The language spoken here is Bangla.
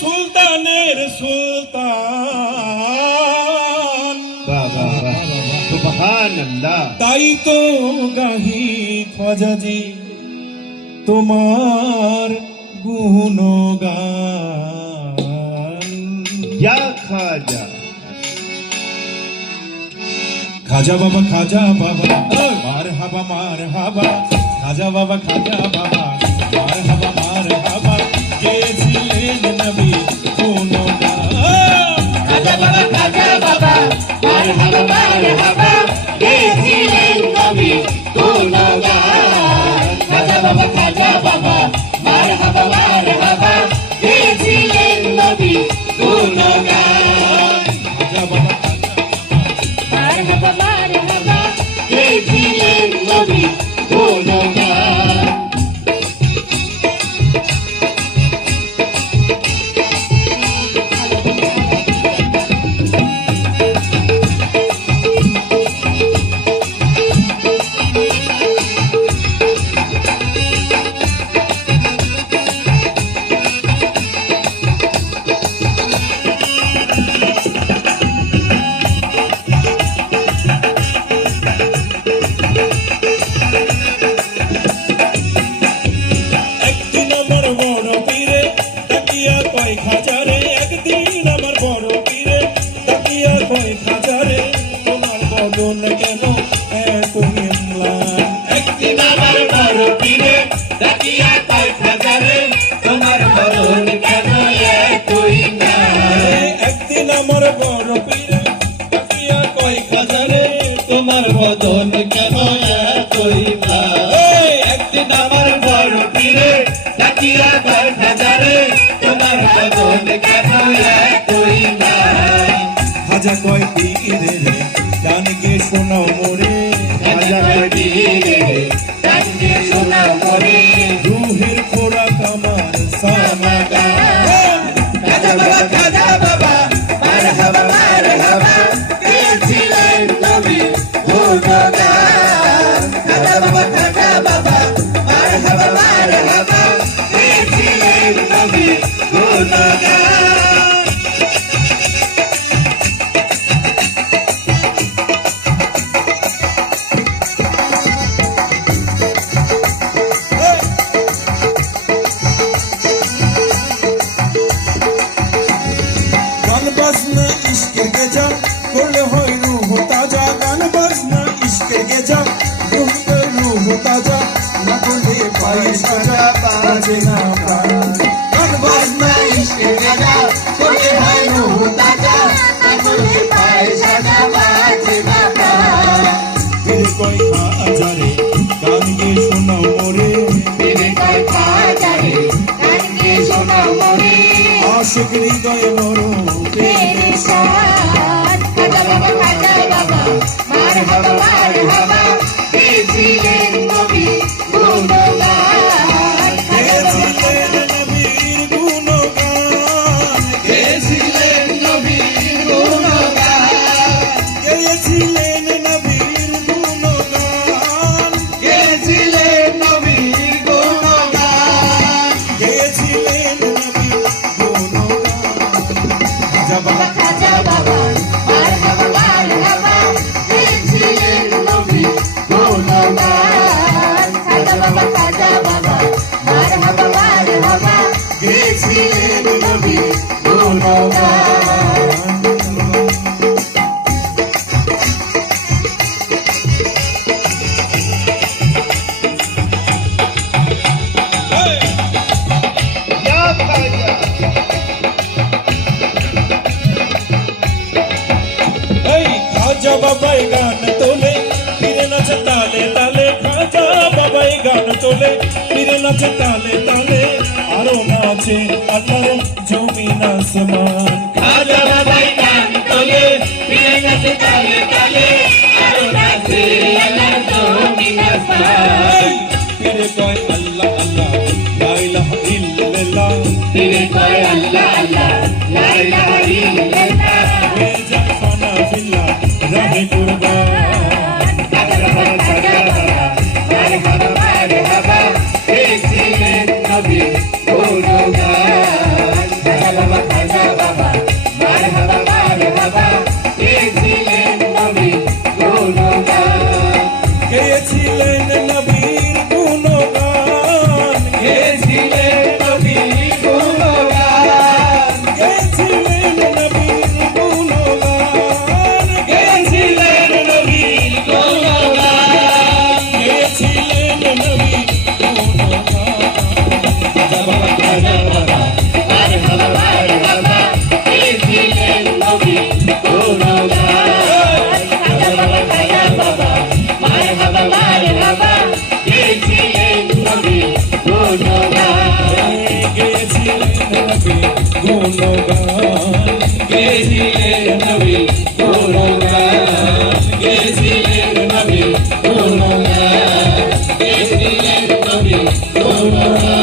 সুলতানের সুলতান। সুবহানাল্লাহ। তাই তো গাহি খাজাজি তোমার গুণগান। ইয়া খাজা, খাজা বাবা খাজা বাবা মার হাবা মার হাবা, খাজা বাবা খাজা বাবা মার হাবা মার হাবা, গেয়েছিলেন নবী গুণগান। খাজা বাবা খাজা বাবা মার হাবা গেয়েছিলেন নবী গুণগান। খাজা বাবা খাজা বাবা মার হাবা গেয়েছিলেন নবী গুণগান। খাজা বাবা মার হাবা গেয়েছিলেন নবী গুণগান। একদিন আমার বড় পীরে তাকিয়া কয় খাজারে, একদিন আমার বড় পীরে তাকিয়া কয় খাজারে, তোমার বদন কেন এত ম্লান। একদিন আমার বড় পীরে তাকিয়া কয় খাজারে, তোমার বদন কেন এতই না। একদিন আমার বড় পীরে তাকিয়া কয় খাজারে, তোমার বদন কেন এতই না। একদিন আমার বড় পীরে তাকিয়া কয় খাজারে, তোমার বদন কেন এতই না। খাজা কয় পীরে রে জানকে শোনো মোরে, খাজা কয় পীরে তাকে শোনা মরে, রুহের খোরাক আমার সামাগান। খাজা বাবা মার হাবা গেয়েছিলেন নবী গুণগান। খাজা বাবা মার হাবা গেয়েছিলেন নবী গুণগান। গান বাজনা ইশকের গেজা করলে হয় রুহ তাজা, গান বাজনা ইশকের গেজা করলে রুহ তাজা, না করলে পায়ে সাজা বাজে না প্রাণ। গান বাজনা ইশকে গাজা করলে হয় রূহ তাজা, না করলে পায়ে সাজা বাজে না প্রাণ। ফির কয় খাজারে গান গে শোনাও মোরে, পীরে কয় খাজারে গান গে শোনাও মোরে, আশিক হৃদয় বড় পেরেশান। খাজা বাবা মার হাবা গেয়েছিলেন নবী গুণগান। খাজা বাবা গেয়েছিলেন নবীর গুণগান, গেয়েছিলেন নবীর গুণগান। গেয়েছিলেন নবীর গুণগান, গেয়েছিলেন নবীর গুণগান। গেয়েছিলেন নবীর গুণগান। খাজা বাবা খাজা বাবা মার হাবা গেয়েছিলেন নবী গুণগান। খাজা বাবা মার হাবা গেয়েছিলেন নবী গুণগান। ইয়া খাজা। এই খাজা বাবাই গান তোলে ফিরে নাচে তালে তালে, খাজা বাবাই গান তোলে ফিরে নাচে তালে তালে, আরো নাচে আল্লাহর জমিন আসমান। খাজা বাবাই গান তোলে ফিরে নাচে তালে তালে, আরো নাচে আল্লাহর জমিন আসমান। ফিরে কয় আল্লাহ আল্লাহ লা ইলাহা ইল্লাল্লাহ, ফিরে কয় আল্লাহ আল্লাহ লা ইলাহা ইল্লাল্লাহ। হয়ে যায় ফানা ফিল্লাহ রাহে কুরবান। খাজা বাবা মার হাবা গেয়েছিলেন নবী গুণগান। খাজা বাবা গেয়েছিলেন নবীর গুণগান, গেয়েছিলেন নবীর গুণগান, গেয়েছিলেন নবীর গুণগান, গেয়েছিলেন নবীর গুণগান। গেয়েছিলেন নবীর গুণগান। বাবা খাজা বাবা মারহাবা মারহাবা, গেয়েছিলেন নবীর গুণগান। খাজা বাবা মারহাবা মারহাবা, গেয়েছিলেন নবীর গুণগান। গেয়েছিলেন নবীর গুণগান, গেয়েছিলেন নবীর গুণগান, গেয়েছিলেন নবীর গুণগান, গেয়েছিলেন নবীর গুণগান।